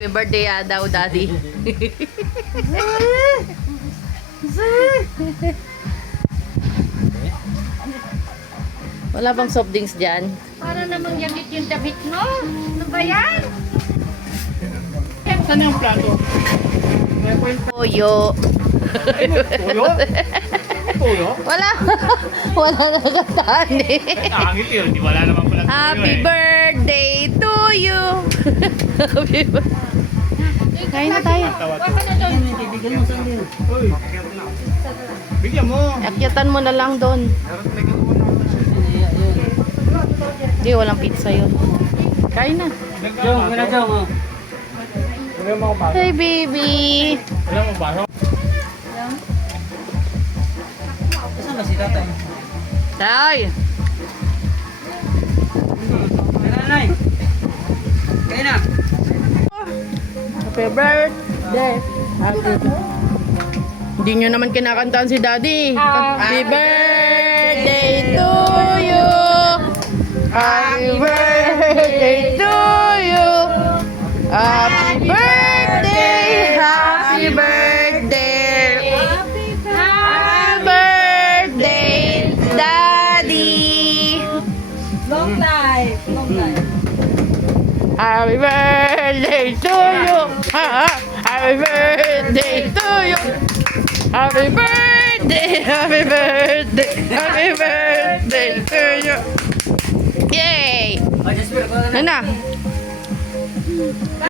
Happy birthday daw, Daddy. Wala bang soft drinks dyan? Para namang yamit yung damit mo. Ano ba yan? Saan yung plato? Toyo. Tuyo? Tuyo? Wala. Wala nakataan eh. Nakangit yun. Di wala naman pala tuyo Happy birthday to you. Happy birthday. Kain na tayo. Waka na doon. Uy. Bigyan mo. Akyatan mo na lang doon. Hindi, walang pizza yun. Kain na. Wala mo ba? Hey, baby. Wala mo ba? Saan ba si tatay? Tay. Nanay! Kaya na! Happy birthday. Hindi nyo naman kinakantaan si Daddy. Happy birthday to you. Happy birthday to you. Happy birthday. Happy birthday. Happy birthday, Daddy. Long life. Long life. Happy birthday to you. Happy birthday to you. Happy birthday. Happy birthday. Happy birthday to you. Yay! Oh, just wait. Ano na?